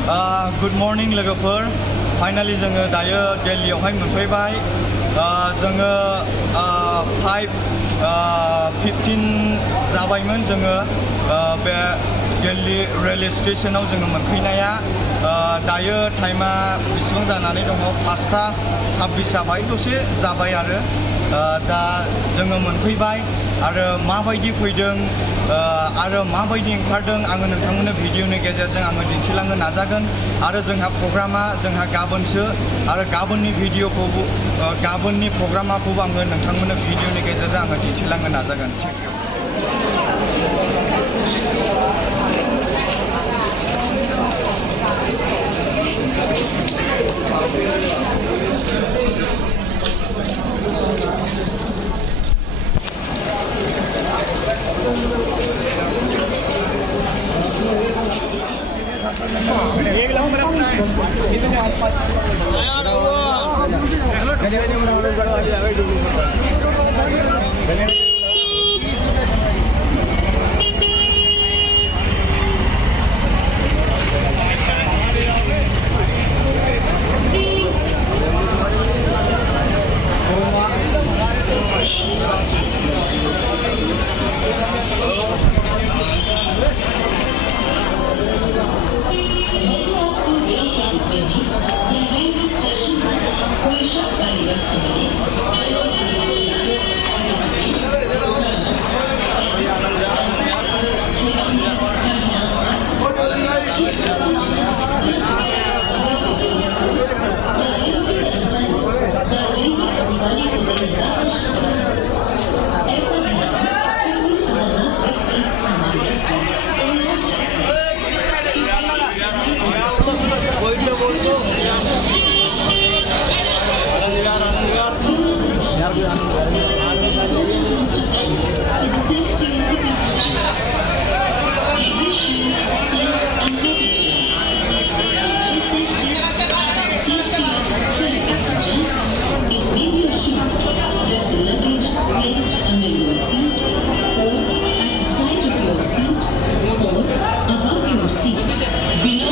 Good morning लोगोफोर finally जोङो दायो दिल्लीयावहाय मोनफैबाय जोङो 5:15 जाबायमोन जोङो बे दिल्ली रेलवे स्टेशनाव जोङो मोनफैनाया दायो टाइमा बेसेबां जानानै दङ 5:26 जाबाय दसे जाबाय आरो दा जोङो मोनफैबाय आरो माबायदि फैदों आरो माबायदि ओंखारदों आङो नोंथांमोननो भिडिअनि गेजेरजों आङो दिन्थिलांनो नाजागोन आरो जोंहा प्रग्रामा जोंहा गाबोनसो आरो गाबोननि भिडिअखौबो गाबोननि प्रग्रामाखौबो आङो नोंथांमोननो भिडिअनि गेजेरजों आङो दिन्थिलांनो नाजागोन thank you Above your seat, below